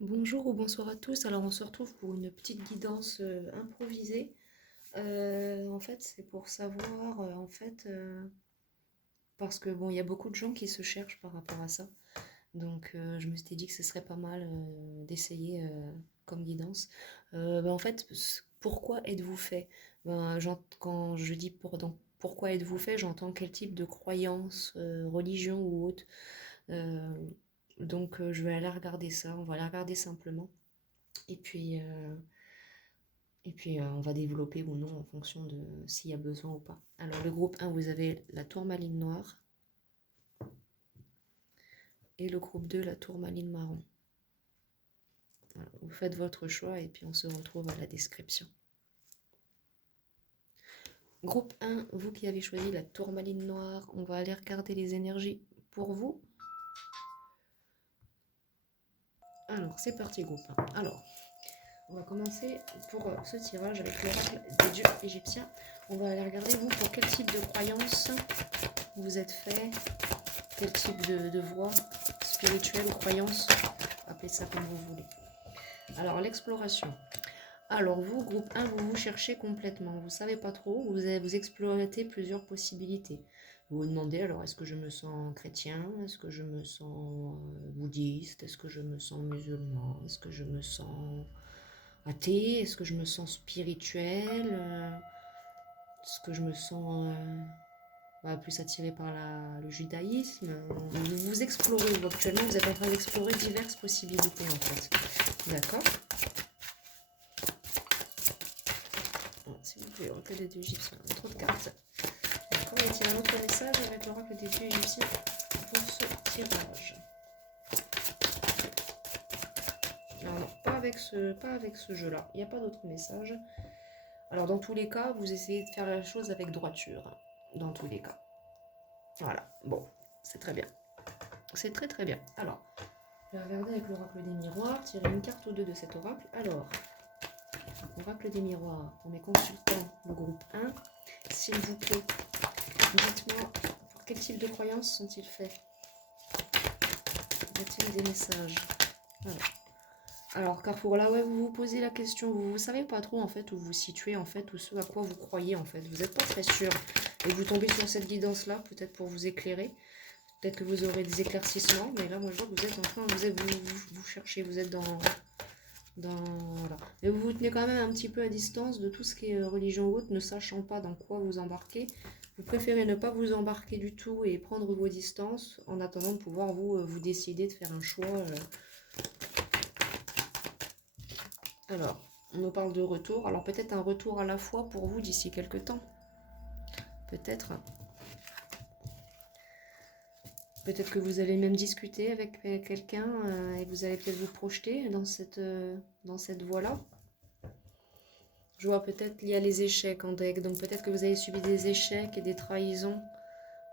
Bonjour ou bonsoir à tous. Alors on se retrouve pour une petite guidance improvisée. En fait, c'est pour savoir, parce que bon, il y a beaucoup de gens qui se cherchent par rapport à ça. Donc je me suis dit que ce serait pas mal d'essayer comme guidance. En fait, pourquoi êtes-vous fait? Quand je dis donc, pourquoi êtes-vous fait, j'entends quel type de croyance, religion ou autre. Euh, je vais aller regarder ça. On va aller regarder simplement. Et puis, euh, on va développer ou non en fonction de s'il y a besoin ou pas. Alors, le groupe 1, vous avez la tourmaline noire. Et le groupe 2, la tourmaline marron. Voilà, vous faites votre choix et puis on se retrouve à la description. Groupe 1, vous qui avez choisi la tourmaline noire, on va aller regarder les énergies pour vous. Alors, c'est parti, groupe 1. Alors, on va commencer pour ce tirage avec l'oracle des dieux égyptiens. On va aller regarder, vous, pour quel type de croyance vous êtes fait, quel type de voie spirituelle ou croyance, appelez ça comme vous voulez. Alors, l'exploration. Alors, vous, groupe 1, vous vous cherchez complètement. Vous ne savez pas trop, vous exploitez plusieurs possibilités. Vous vous demandez, alors, est-ce que je me sens chrétien? Est-ce que je me sens bouddhiste? Est-ce que je me sens musulman? Est-ce que je me sens athée? Est-ce que je me sens spirituel? Est-ce que je me sens plus attiré par le judaïsme? Vous explorez, actuellement, vous êtes en train d'explorer diverses possibilités, en fait. D'accord? S'il vous plaît, oracle des dieux égyptiens. Trop de cartes. D'accord, y a-t-il un autre message avec l'oracle des dieux égyptiens pour ce tirage? Alors non, pas avec ce jeu-là. Il n'y a pas d'autre message. Alors dans tous les cas, vous essayez de faire la chose avec droiture. Dans tous les cas. Voilà. Bon, c'est très bien. C'est très très bien. Alors, je vais regarder avec l'oracle des miroirs, tirer une carte ou deux de cet oracle. Alors, oracle des miroirs, pour mes consultants, le groupe 1, s'il vous plaît, dites-moi pour quel type de croyances sont-ils faits? Y a-t-il des messages? Alors, Carrefour, là, ouais, vous vous posez la question, vous ne savez pas trop en fait où vous situez en fait, ou ce à quoi vous croyez en fait. Vous n'êtes pas très sûr. Et vous tombez sur cette guidance-là, peut-être pour vous éclairer. Peut-être que vous aurez des éclaircissements, mais là, moi, je vois que vous êtes en train, vous cherchez, vous êtes voilà. Et vous vous tenez quand même un petit peu à distance de tout ce qui est religion ou autre, ne sachant pas dans quoi vous embarquez. Vous préférez ne pas vous embarquer du tout et prendre vos distances en attendant de pouvoir vous décider de faire un choix. Alors, on nous parle de retour. Alors peut-être un retour à la fois pour vous d'ici quelques temps. Peut-être. Peut-être que vous allez même discuter avec quelqu'un et vous allez peut-être vous projeter dans cette voie-là. Je vois peut-être il y a les échecs en deck, donc peut-être que vous avez subi des échecs et des trahisons,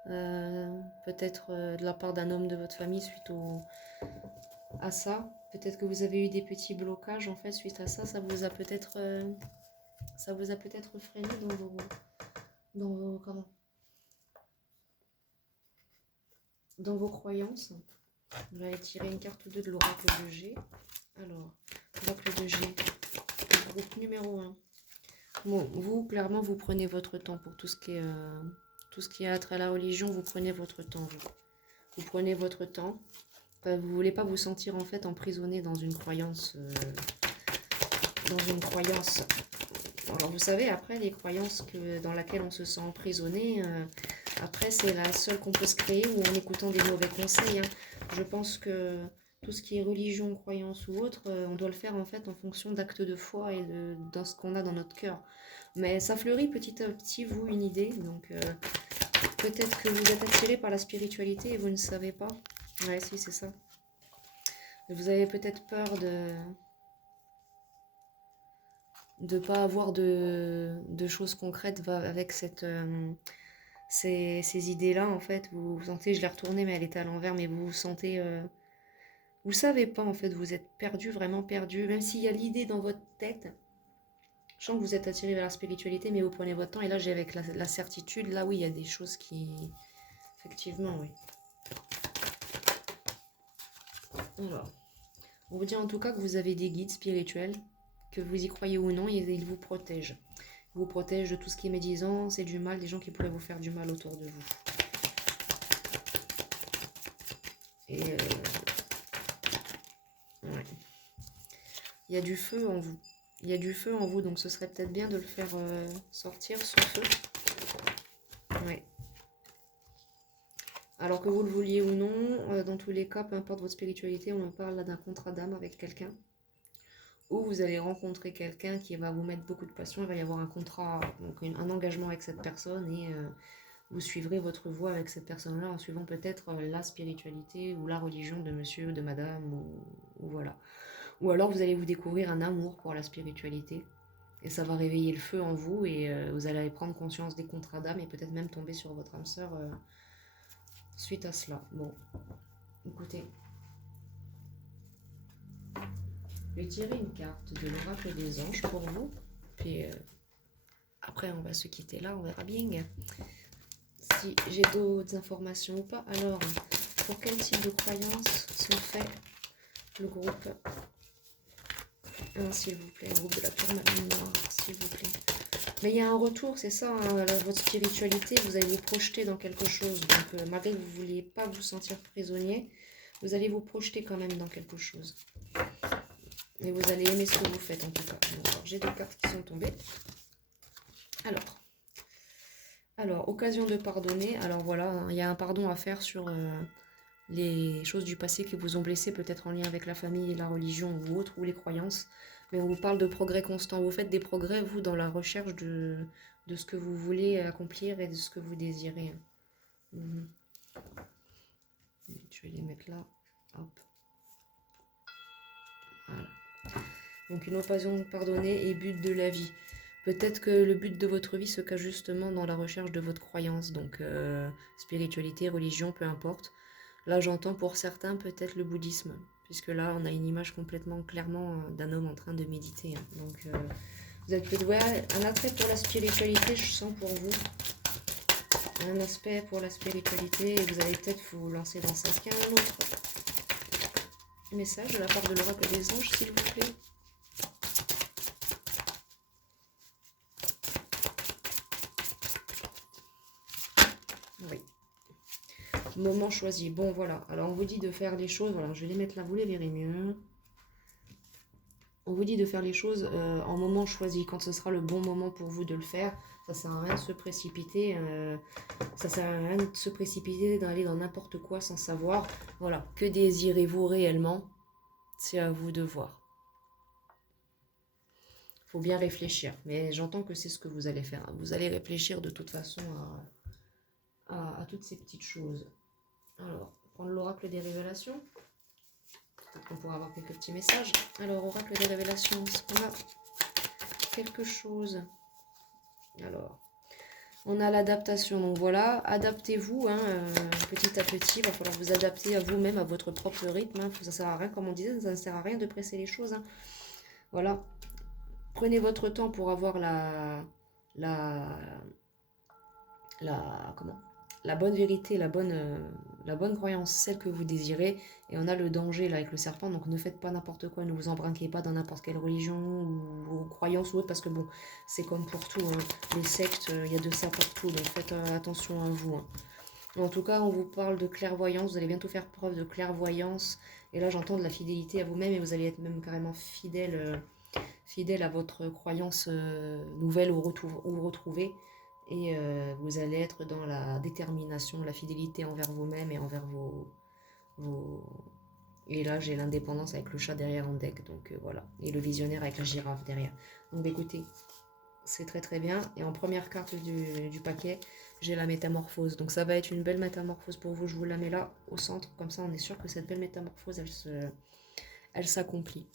peut-être de la part d'un homme de votre famille suite à ça. Peut-être que vous avez eu des petits blocages en fait suite à ça. Ça vous a peut-être freiné comment, dans vos croyances. On va aller tirer une carte ou deux de l'oracle de G. Alors, l'oracle de G, groupe numéro 1. Bon, vous, clairement, vous prenez votre temps pour tout ce qui a trait à la religion, vous prenez votre temps, vous. Vous prenez votre temps. Vous voulez pas vous sentir, en fait, emprisonné dans une croyance... Alors, vous savez, après, les croyances dans laquelle on se sent emprisonné, après, c'est la seule qu'on peut se créer ou en écoutant des mauvais conseils. Hein. Je pense que tout ce qui est religion, croyance ou autre, on doit le faire en fait en fonction d'actes de foi et dans ce qu'on a dans notre cœur. Mais ça fleurit petit à petit, vous, une idée. Donc peut-être que vous êtes attiré par la spiritualité et vous ne savez pas. Ouais, si, c'est ça. Vous avez peut-être peur de ne pas avoir de choses concrètes avec ces idées-là, en fait. Vous sentez, je l'ai retournée, mais elle était à l'envers, mais vous vous sentez... vous savez pas, en fait, vous êtes perdu, vraiment perdu. Même s'il y a l'idée dans votre tête, je sens que vous êtes attiré vers la spiritualité, mais vous prenez votre temps. Et là, j'ai avec la certitude, là, oui, il y a des choses qui... Effectivement, oui. Alors, On vous dit en tout cas que vous avez des guides spirituels, que vous y croyez ou non, ils vous protègent. Ils vous protègent de tout ce qui est médisance et du mal, des gens qui pourraient vous faire du mal autour de vous. Et ouais. Il y a du feu en vous. Il y a du feu en vous, donc ce serait peut-être bien de le faire sortir, ce feu. Ouais. Alors que vous le vouliez ou non, dans tous les cas, peu importe votre spiritualité, on me parle là d'un contrat d'âme avec quelqu'un. Ou vous allez rencontrer quelqu'un qui va vous mettre beaucoup de passion, il va y avoir un contrat, donc un engagement avec cette personne et vous suivrez votre voie avec cette personne-là en suivant peut-être la spiritualité ou la religion de monsieur ou de madame ou voilà. Ou alors vous allez vous découvrir un amour pour la spiritualité et ça va réveiller le feu en vous et vous allez prendre conscience des contrats d'âme et peut-être même tomber sur votre âme sœur suite à cela. Bon, écoutez. Je vais tirer une carte de l'oracle des anges pour vous. Puis après, on va se quitter là, on verra bien si j'ai d'autres informations ou pas. Alors, pour quel type de croyances sont faits le groupe 1, s'il vous plaît, le groupe de la tourmaline noire, s'il vous plaît. Mais il y a un retour, c'est ça, hein, votre spiritualité, vous allez vous projeter dans quelque chose. Donc, malgré que vous ne vouliez pas vous sentir prisonnier, vous allez vous projeter quand même dans quelque chose. Et vous allez aimer ce que vous faites en tout cas. J'ai deux cartes qui sont tombées. Alors, occasion de pardonner. Alors voilà, hein, il y a un pardon à faire sur les choses du passé qui vous ont blessé, peut-être en lien avec la famille, la religion ou autre, ou les croyances. Mais on vous parle de progrès constant. Vous faites des progrès, vous, dans la recherche de ce que vous voulez accomplir et de ce que vous désirez. Je vais les mettre là. Hop. Voilà. Donc une occasion de pardonner et but de la vie. Peut-être que le but de votre vie se cache justement dans la recherche de votre croyance, donc spiritualité, religion, peu importe. Là j'entends pour certains peut-être le bouddhisme, puisque là on a une image complètement clairement d'un homme en train de méditer. Hein. Donc vous êtes peut-être un attrait pour la spiritualité, je sens pour vous. Un aspect pour la spiritualité et vous allez peut-être vous lancer dans ça. Est-ce qu'il y a un autre message de la part de l'oracle des anges, s'il vous plaît? Oui. Moment choisi. Bon, voilà. Alors, on vous dit de faire les choses. Voilà, je vais les mettre là, vous les verrez mieux. On vous dit de faire les choses en moment choisi, quand ce sera le bon moment pour vous de le faire. Ça sert à rien de se précipiter. Ça sert à rien de se précipiter, d'aller dans n'importe quoi sans savoir. Voilà. Que désirez-vous réellement? C'est à vous de voir. Faut bien réfléchir. Mais j'entends que c'est ce que vous allez faire. Vous allez réfléchir de toute façon à toutes ces petites choses. Alors, prendre l'oracle des révélations. Peut-être qu'on pourra avoir quelques petits messages. Alors, oracle des révélations, est-ce qu'on a quelque chose? Alors, on a l'adaptation. Donc voilà, adaptez-vous hein, petit à petit. Il va falloir vous adapter à vous-même, à votre propre rythme. Hein. Ça ne sert à rien, comme on disait, ça ne sert à rien de presser les choses. Hein. Voilà. Prenez votre temps pour avoir la bonne vérité, la bonne croyance, celle que vous désirez. Et on a le danger là avec le serpent, donc ne faites pas n'importe quoi, ne vous embrinquez pas dans n'importe quelle religion ou croyance ou autre, parce que bon, c'est comme pour tout, hein. Les sectes, il y a de ça partout, donc faites attention à vous. Hein. En tout cas, on vous parle de clairvoyance, vous allez bientôt faire preuve de clairvoyance, et là j'entends de la fidélité à vous-même, et vous allez être même carrément fidèle à votre croyance nouvelle ou retrouvée. Et vous allez être dans la détermination, la fidélité envers vous-même et envers vos... Et là, j'ai l'indépendance avec le chat derrière en deck, donc voilà. Et le visionnaire avec la girafe derrière. Donc écoutez, c'est très très bien. Et en première carte du paquet, j'ai la métamorphose. Donc ça va être une belle métamorphose pour vous. Je vous la mets là, au centre. Comme ça, on est sûr que cette belle métamorphose, elle s'accomplit.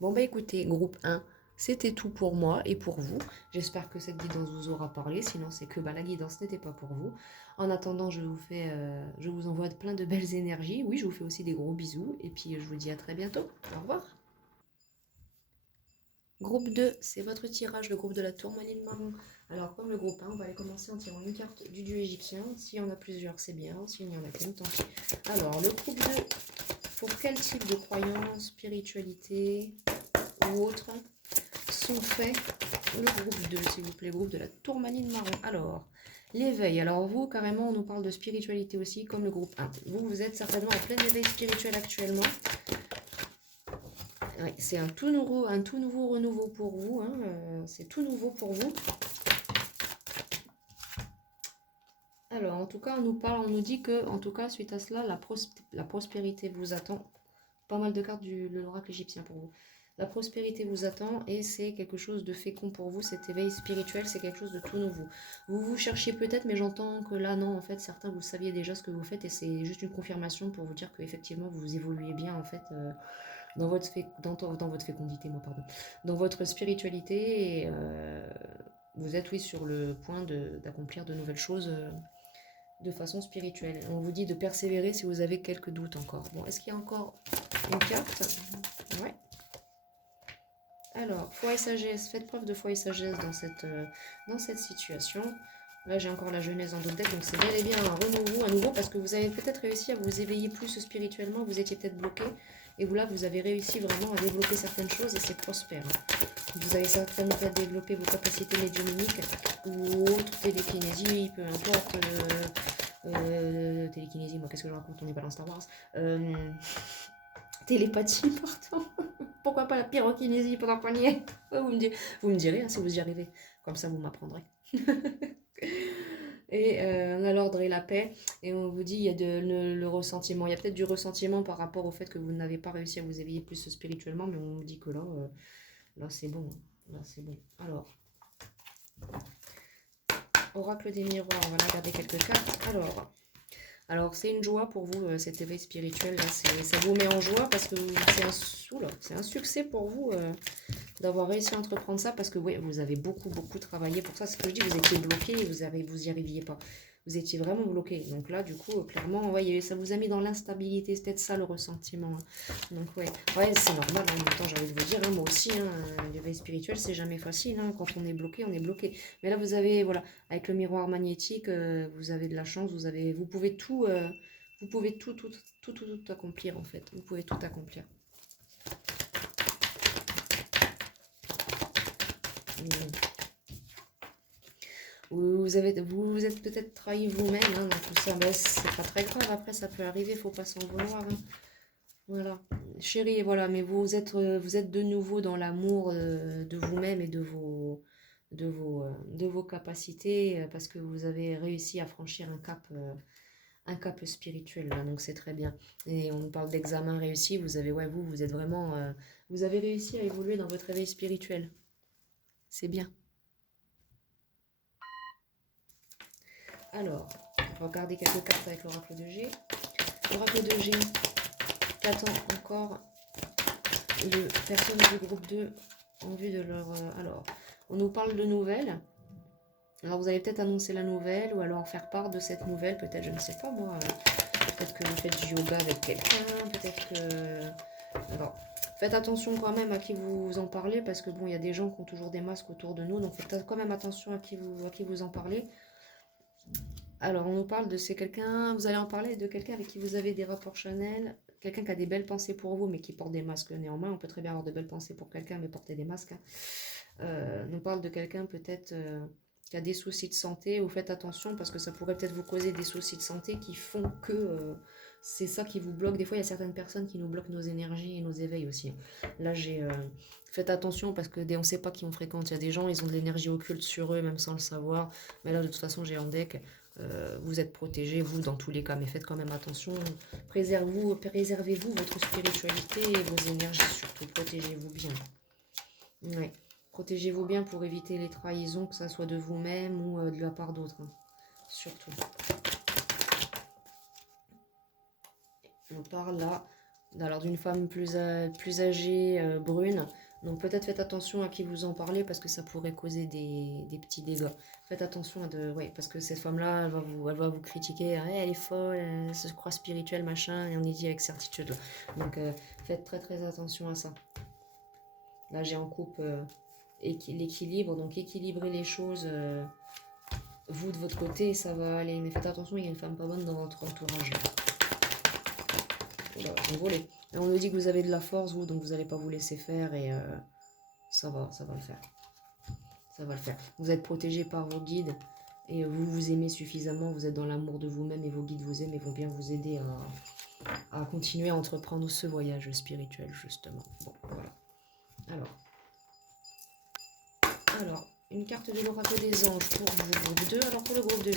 Bon bah écoutez, groupe 1, c'était tout pour moi et pour vous. J'espère que cette guidance vous aura parlé. Sinon, c'est que la guidance n'était pas pour vous. En attendant, je vous envoie plein de belles énergies. Oui, je vous fais aussi des gros bisous. Et puis, je vous dis à très bientôt. Au revoir. Groupe 2, c'est votre tirage, le groupe de la tourmaline marron. Alors, comme le groupe 1, on va aller commencer en tirant une carte du dieu égyptien. S'il y en a plusieurs, c'est bien. S'il n'y en a qu'une, tant pis. Alors, le groupe 2, pour quel type de croyance, spiritualité ou autre sont faits le groupe 2, s'il vous plaît, groupe de la tourmaline marron. Alors, l'éveil. Alors vous, carrément, on nous parle de spiritualité aussi, comme le groupe 1. Vous êtes certainement en plein éveil spirituel actuellement. Oui, c'est un tout nouveau renouveau pour vous. Hein, c'est tout nouveau pour vous. Alors, en tout cas, on nous dit que, en tout cas, suite à cela, la prospérité vous attend. Pas mal de cartes de l'oracle égyptien pour vous. La prospérité vous attend et c'est quelque chose de fécond pour vous. Cet éveil spirituel, c'est quelque chose de tout nouveau. Vous cherchiez peut-être, mais j'entends que là, non, en fait, certains, vous saviez déjà ce que vous faites et c'est juste une confirmation pour vous dire qu'effectivement, vous évoluez bien, en fait, dans votre fécondité, dans votre spiritualité. Et, vous êtes, oui, sur le point d'accomplir de nouvelles choses de façon spirituelle. On vous dit de persévérer si vous avez quelques doutes encore. Bon, est-ce qu'il y a encore une carte? Ouais. Alors, foi et sagesse, faites preuve de foi et sagesse dans cette situation. Là, j'ai encore la jeunesse en d'autres decks, donc c'est bel et bien un renouveau, à nouveau, parce que vous avez peut-être réussi à vous éveiller plus spirituellement, vous étiez peut-être bloqué, et vous là, vous avez réussi vraiment à développer certaines choses, et c'est prospère. Vous avez certainement peut-être développé vos capacités médiumniques, ou autres, télékinésie, peu importe, télékinésie, moi qu'est-ce que je raconte, on n'est pas dans Star Wars, télépathie, pardon. Pourquoi pas la pyrokinésie pour la poignée? Vous me direz hein, si vous y arrivez. Comme ça, vous m'apprendrez. Et on a l'ordre et la paix. Et on vous dit, il y a le ressentiment. Il y a peut-être du ressentiment par rapport au fait que vous n'avez pas réussi à vous éveiller plus spirituellement. Mais on vous dit que là c'est bon. Là, c'est bon. Oracle des miroirs. On va regarder quelques cartes. Alors, c'est une joie pour vous, cet éveil spirituel. Là, ça vous met en joie parce que c'est un succès pour vous d'avoir réussi à entreprendre ça parce que oui, vous avez beaucoup travaillé pour ça. C'est ce que je dis, vous étiez bloqué et vous y arriviez pas. Vous étiez vraiment bloqué. Donc là, du coup, clairement, ouais, ça vous a mis dans l'instabilité. C'est peut-être ça le ressentiment. Hein. Donc ouais, c'est normal. En même temps, j'ai envie de vous dire, hein, moi aussi, l'éveil spirituel, c'est jamais facile. Hein. Quand on est bloqué, on est bloqué. Mais là, vous avez, voilà, avec le miroir magnétique, vous avez de la chance. Vous pouvez tout accomplir en fait. Vous pouvez tout accomplir. Vous êtes peut-être trahi vous-même hein, dans tout ça. Ben, c'est pas très grave, après ça peut arriver, faut pas s'en vouloir. Hein. Voilà. Chérie, voilà, mais vous êtes de nouveau dans l'amour de vous-même et de vos capacités parce que vous avez réussi à franchir un cap spirituel, là, donc c'est très bien. Et on nous parle d'examen réussi, vous êtes vraiment, vous avez réussi à évoluer dans votre éveil spirituel. C'est bien. Alors, on va regarder quelques cartes avec l'oracle de G. L'oracle de G, qu'attend encore le personnage du groupe 2 en vue de leur... alors, on nous parle de nouvelles. Alors, vous allez peut-être annoncer la nouvelle ou alors faire part de cette nouvelle. Peut-être, je ne sais pas moi, peut-être que vous faites du yoga avec quelqu'un. Peut-être que... Alors, faites attention quand même à qui vous en parlez parce que bon, il y a des gens qui ont toujours des masques autour de nous. Donc, faites quand même attention à qui vous en parlez. Alors, on nous parle de vous allez en parler de quelqu'un avec qui vous avez des rapports charnels, quelqu'un qui a des belles pensées pour vous, mais qui porte des masques néanmoins. On peut très bien avoir de belles pensées pour quelqu'un, mais porter des masques. Hein. On nous parle de quelqu'un peut-être qui a des soucis de santé. Vous faites attention parce que ça pourrait peut-être vous causer des soucis de santé qui font que c'est ça qui vous bloque. Des fois, il y a certaines personnes qui nous bloquent nos énergies et nos éveils aussi. Là, faites attention parce que on ne sait pas qui on fréquente. Il y a des gens, ils ont de l'énergie occulte sur eux, même sans le savoir. Mais là, de toute façon, j'ai en deck... vous êtes protégés, vous, dans tous les cas, mais faites quand même attention. Préservez-vous votre spiritualité et vos énergies, surtout. Protégez-vous bien. Ouais. Protégez-vous bien pour éviter les trahisons, que ça soit de vous-même ou de la part d'autres. Hein. Surtout. On parle là alors d'une femme plus âgée, brune. Donc peut-être faites attention à qui vous en parlez parce que ça pourrait causer des petits dégâts. Faites attention parce que cette femme-là, elle va vous critiquer. Ah, elle est folle, elle se croit spirituelle, machin, et on y dit avec certitude. Donc faites très attention à ça. Là j'ai en coupe l'équilibre, donc équilibrez les choses. Vous de votre côté, ça va aller. Mais faites attention, il y a une femme pas bonne dans votre entourage. Oula, envolé. Et on nous dit que vous avez de la force, vous, donc vous n'allez pas vous laisser faire et ça va le faire. Ça va le faire. Vous êtes protégé par vos guides et vous vous aimez suffisamment, vous êtes dans l'amour de vous-même et vos guides vous aiment et vont bien vous aider à continuer à entreprendre ce voyage spirituel, justement. Bon, voilà. Alors, une carte de l'oracle des anges pour vous, groupe 2. Alors, pour le groupe 2,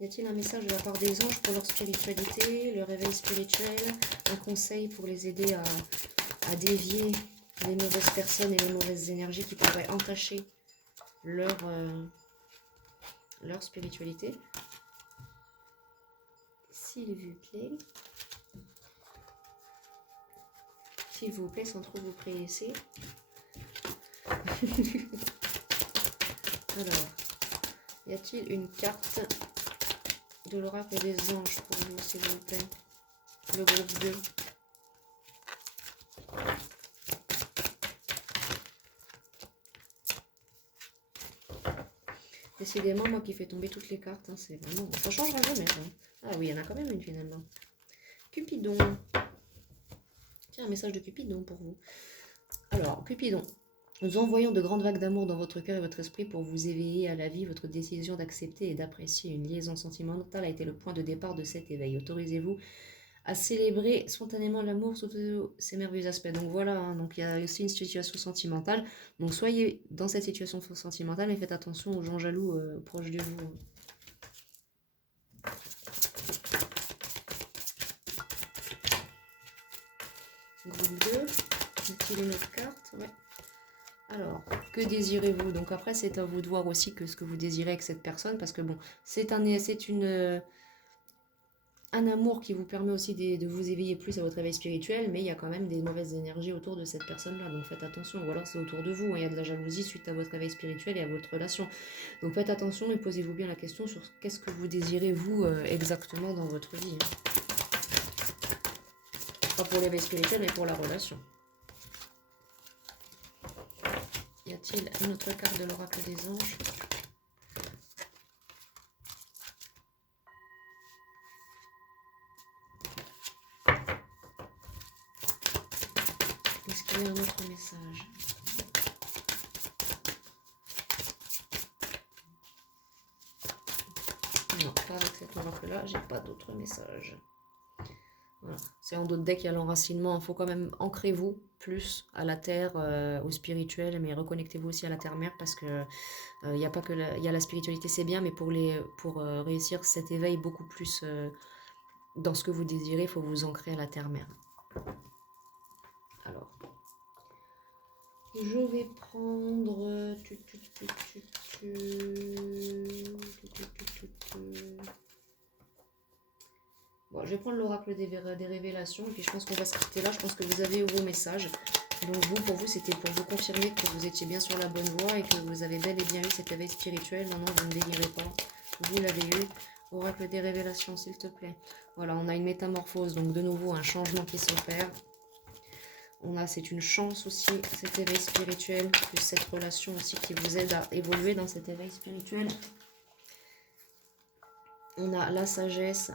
y a-t-il un message de la part des anges pour leur spiritualité, le réveil spirituel, un conseil pour les aider à dévier les mauvaises personnes et les mauvaises énergies qui pourraient entacher leur spiritualité? S'il vous plaît. S'il vous plaît, sans trop vous presser. Alors, y a-t-il une carte de l'oracle des anges pour vous, s'il vous plaît? Le groupe 2. Décidément, moi qui fais tomber toutes les cartes, hein, c'est vraiment... Ça changera jamais, ça. Ah oui, il y en a quand même une, finalement. Cupidon. Tiens, un message de Cupidon pour vous. Alors, Cupidon. Nous envoyons de grandes vagues d'amour dans votre cœur et votre esprit pour vous éveiller à la vie. Votre décision d'accepter et d'apprécier une liaison sentimentale a été le point de départ de cet éveil. Autorisez-vous à célébrer spontanément l'amour sous tous ses merveilleux aspects. Donc voilà, hein, donc il y a aussi une situation sentimentale. Donc soyez dans cette situation sentimentale, mais faites attention aux gens jaloux proches de vous. Groupe 2, y a une autre carte? Ouais. Alors, que désirez-vous? Donc après, c'est à vous de voir aussi que ce que vous désirez avec cette personne, parce que bon, c'est un amour qui vous permet aussi de vous éveiller plus à votre éveil spirituel, mais il y a quand même des mauvaises énergies autour de cette personne-là, donc faites attention. Ou alors c'est autour de vous, hein, il y a de la jalousie suite à votre éveil spirituel et à votre relation. Donc faites attention et posez-vous bien la question sur qu'est-ce que vous désirez vous exactement dans votre vie. Hein. Pas pour l'éveil spirituel, mais pour la relation. Y a-t-il une autre carte de l'oracle des anges? Est-ce qu'il y a un autre message? Non, pas avec cet oracle-là, j'ai pas d'autres messages. Voilà. C'est en d'autres decks, il y a l'enracinement. Il faut quand même ancrer-vous plus à la terre, au spirituel, mais reconnectez-vous aussi à la terre-mère parce que il y a pas que y a la spiritualité, c'est bien, mais pour réussir cet éveil beaucoup plus dans ce que vous désirez, il faut vous ancrer à la terre-mère. Alors, je vais prendre... Bon, je vais prendre l'oracle des révélations et puis je pense qu'on va se quitter là. Je pense que vous avez eu vos messages. Donc pour vous, c'était pour vous confirmer que vous étiez bien sur la bonne voie et que vous avez bel et bien eu cet éveil spirituel. Non, vous ne délirez pas. Vous l'avez eu. Oracle des révélations, s'il te plaît. Voilà, on a une métamorphose, donc de nouveau un changement qui s'opère. C'est une chance aussi, cet éveil spirituel, plus cette relation aussi qui vous aide à évoluer dans cet éveil spirituel. On a la sagesse,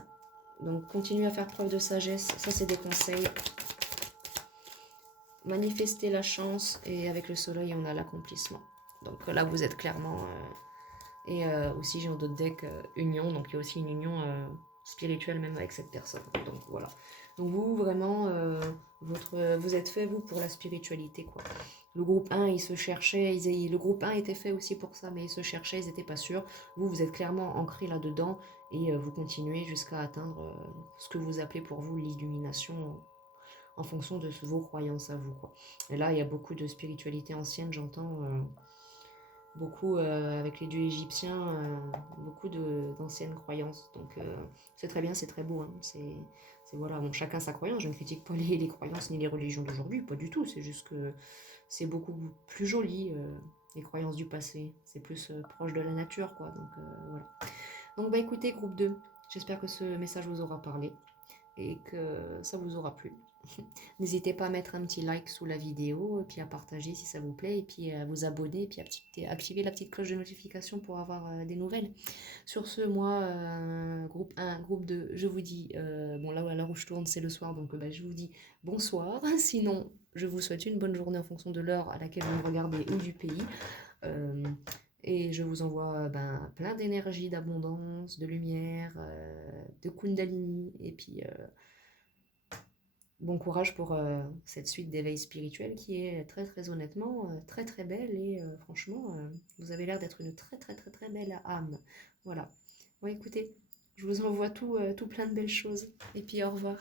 donc continuez à faire preuve de sagesse, ça c'est des conseils. Manifester la chance et avec le soleil on a l'accomplissement. Donc là vous êtes clairement... aussi j'ai d'autres decks union, donc il y a aussi une union spirituelle même avec cette personne. Donc voilà. Donc vous vraiment, vous êtes fait vous pour la spiritualité quoi. Le groupe 1 il se cherchait, le groupe 1 était fait aussi pour ça, mais ils se cherchaient, ils n'étaient pas sûrs. Vous êtes clairement ancré là-dedans et vous continuez jusqu'à atteindre ce que vous appelez pour vous l'illumination en fonction de vos croyances à vous quoi. Et là il y a beaucoup de spiritualité ancienne, j'entends... beaucoup avec les dieux égyptiens, beaucoup d'anciennes croyances. Donc c'est très bien, c'est très beau. Hein. C'est voilà, bon, chacun sa croyance. Je ne critique pas les croyances ni les religions d'aujourd'hui, pas du tout. C'est juste que c'est beaucoup plus joli, les croyances du passé. C'est plus proche de la nature, quoi. Donc voilà. Donc bah écoutez, groupe 2, j'espère que ce message vous aura parlé et que ça vous aura plu. N'hésitez pas à mettre un petit like sous la vidéo, et puis à partager si ça vous plaît, et puis à vous abonner, et puis à activer la petite cloche de notification pour avoir des nouvelles. Sur ce, moi, groupe 1, groupe 2, je vous dis, bon là à l'heure où je tourne c'est le soir, donc bah, je vous dis bonsoir. Sinon, je vous souhaite une bonne journée en fonction de l'heure à laquelle vous me regardez ou du pays. Euh, et je vous envoie plein d'énergie, d'abondance, de lumière, de Kundalini, et puis bon courage pour cette suite d'éveil spirituel qui est très très honnêtement très très belle et franchement vous avez l'air d'être une très très très très belle âme. Voilà. Bon écoutez, je vous envoie tout plein de belles choses et puis au revoir.